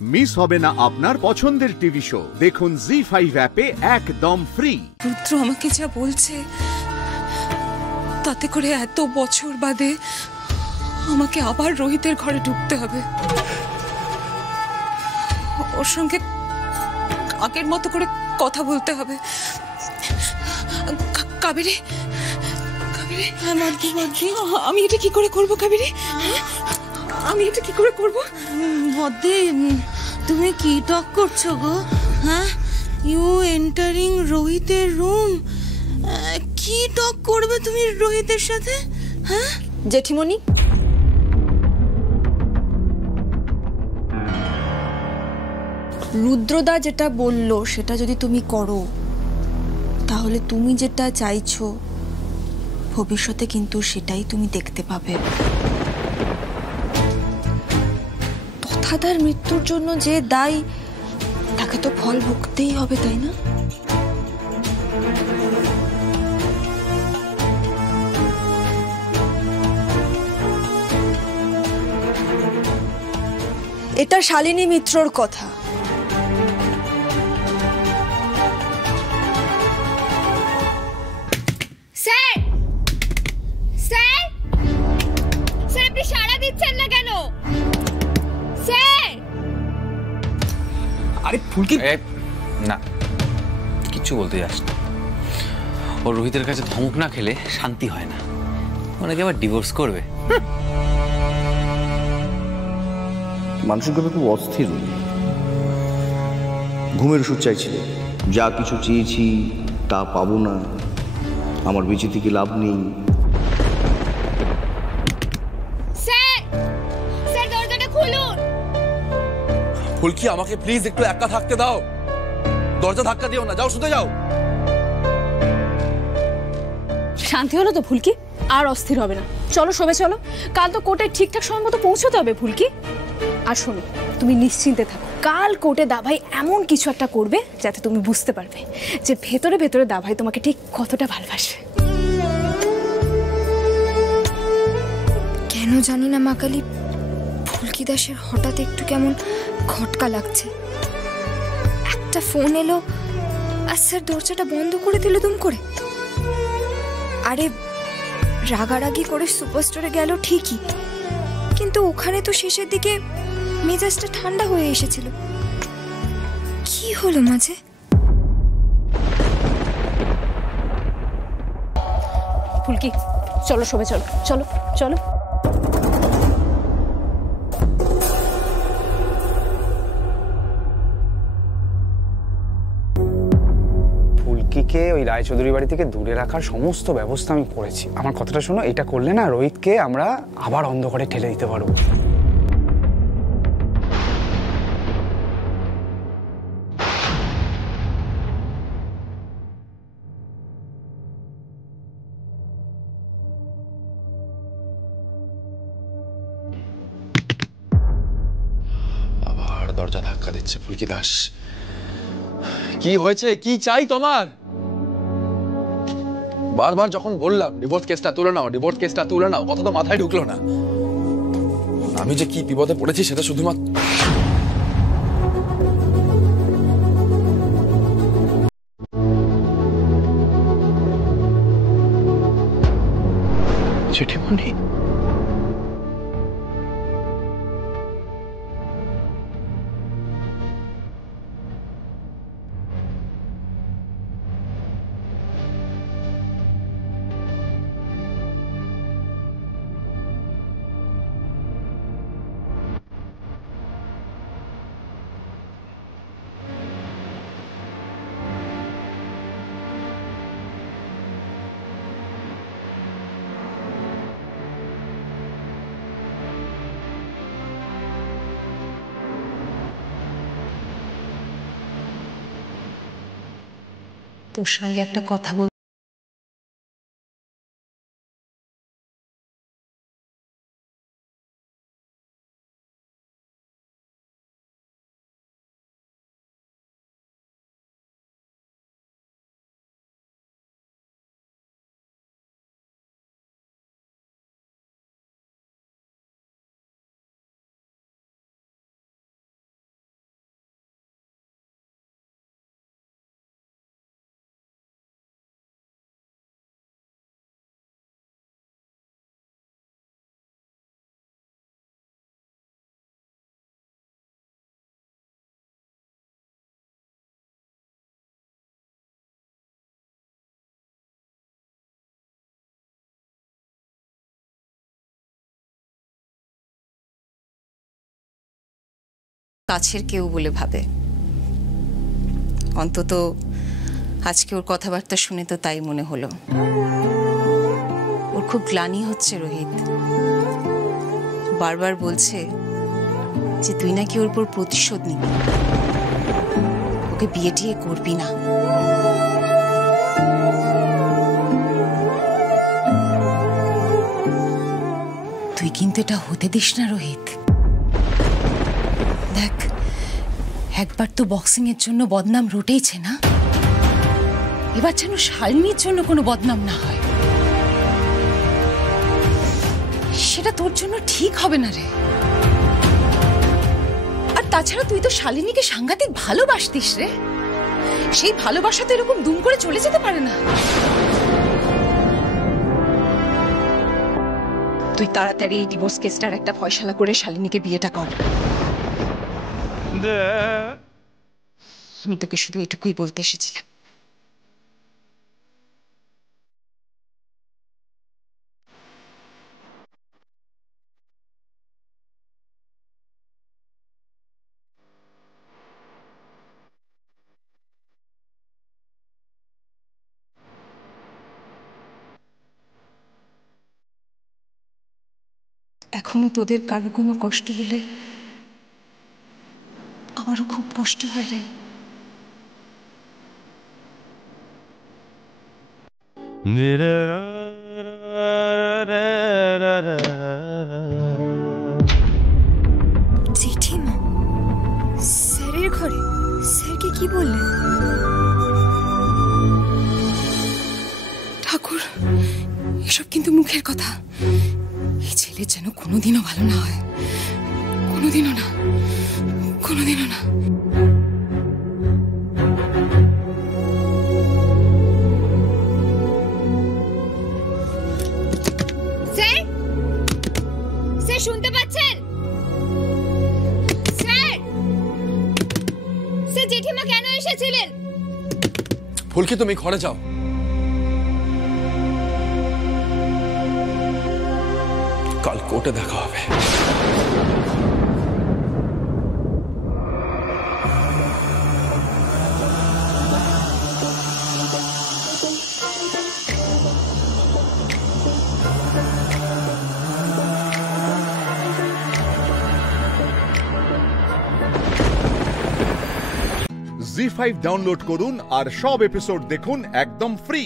Miss হবে না আপনার পছন্দের টিভি শো। দেখুন জি5 অ্যাপে একদম ফ্রি। রুদ্র আমাকে যা বলছে তাতে করে এত বছর বাদে আমাকে আবার রোহিতের ঘরে ঢুকতে হবে, ওর সঙ্গে আগের মতো করে কথা বলতে হবে। কাবেরী, কাবেরী, আমি এটা কি করে করবো? কাবেরী, আমি এটা কি করে করবো? মধ্যে তুমি কি টক করছো গো? হ্যাঁ, ইউ এন্টারিং রোহিতের রুম। কি টক করবে তুমি রোহিতের সাথে? হ্যাঁ জেঠিমণি, রুদ্রদা যেটা বললো সেটা যদি তুমি করো তাহলে তুমি যেটা চাইছো ভবিষ্যতে কিন্তু সেটাই তুমি দেখতে পাবে। তথাদার মৃত্যুর জন্য যে দায়ী তাকে তো ফল ভুগতেই হবে, তাই না? এটা শালিনী মিত্রর কথা। স্যার, স্যার, স্যার আপনি সাড়া দিচ্ছেন না কেন? স্যার, আরে ফুলকি না, কিচ্ছু বলতে যাস না। ও রোহিতের কাছে ধমক না খেলে শান্তি হয় না, ওনাকে আবার ডিভোর্স করবে। মানসিকভাবে খুব অস্থির। ঘুমের ওষুধ চাইছিলে, যা কিছু চেয়েছি তা পাবো না, আমার বেঁচে থেকে লাভ নেই। স্যার, স্যার দরজাটা খুলুন। ফুলকি, আমাকে প্লিজ একটু একা থাকতে দাও, দরজা ধাক্কা দিও না, যাও শুতে যাও। শান্তি হলো তো ফুলকি? আর অস্থির হবে না, চলো শোবে চলো। কাল তো কোর্টে ঠিকঠাক সময় মতো পৌঁছতে হবে ফুলকি। আর শোনো, তুমি নিশ্চিন্তে থাকো, কাল কোর্টে দাভাই এমন কিছু একটা করবে যাতে তুমি বুঝতে পারবে যে ভেতরে ভেতরে দাভাই তোমাকে ঠিক কতটা ভালোবাসে। কেন জানি না মা কালী, ফুলকি দাসের হঠাৎ একটু কেমন খটকা লাগছে। একটা ফোন এলো আর স্যার দরজাটা বন্ধ করে দিল দুম করে। আরে রাগারাগি করে সুপারস্টোরে গেল ঠিকই, কিন্তু ওখানে তো শেষের দিকে মেজাজটা ঠান্ডা হয়ে এসেছিল। কি হলো মাঝে? ফুলকি চলো শোবে চলো, চলো চলো। ফুলকিকে ওই রায়চৌধুরী বাড়ি থেকে দূরে রাখার সমস্ত ব্যবস্থা আমি করেছি। আমার কথাটা শোনো, এটা করলে না রোহিতকে আমরা আবার অন্ধকারে ঠেলে দিতে পারবো। আবার দরজা ধাক্কা দিচ্ছে ফুলকি দাস। কি হয়েছে, কি চাই তোমার? বারবার যখন বললাম ডিভোর্স কেসটা তুলে নাও, ডিভোর্স কেসটা তুলে নাও, কথা তো মাথায় ঢুকলো না। আমি যে কি বিপদে পড়েছি সেটা শুধুমাত্র জেঠিমণি, তোর সঙ্গে একটা কথা বল। কাছের কেউ বলে ভাবে। অন্তত আজকে ওর কথাবার্তা শুনে তো তাই মনে হলো। ওর খুব গ্লানি হচ্ছে রোহিত, বারবার বলছে যে তুই নাকি ওর উপর প্রতিশোধ নিবি, ওকে বিয়ে টিয়ে করবি না। তুই কিন্তু এটা হতে দিস না রোহিত। দেখ, একবার তো বক্সিং এর জন্য বদনাম রটেইছে না, এবার যেন শালিনীর জন্য কোনো বদনাম না হয়। সেটা তোর জন্য ঠিক হবে না রে। আর তাছাড়া তুই তো শালিনীকে সাংঘাতিক ভালোবাসতিস রে, সেই ভালোবাসা তো এরকম দুম করে চলে যেতে পারে না। তুই তাড়াতাড়ি এই ডিভোর্স কেসটার একটা ফয়সালা করে শালিনীকে বিয়েটা কর। আমি তোকে শুধু এটুকুই বলতে এসেছিলাম। এখনো তোদের কারো কোনো কষ্ট হলে আমারও খুব কষ্ট হয় রে। জেঠিমা স্যারের ঘরে? স্যারকে কি বললেন? ঠাকুর, এসব কিন্তু মুখের কথা। এই ছেলে যেন কোনোদিনও ভালো না হয়, কোনোদিনও না, কোনোদিনও না। স্যার, স্যার শুনতে পাচ্ছেন? স্যার, স্যার জেঠিমা কেন এসেছিলেন? ফুলকি, তুমি ঘরে যাও। কাল কোর্টে দেখা হবে। জি5 ডাউনলোড করুন আর সব এপিসোড দেখুন একদম ফ্রি।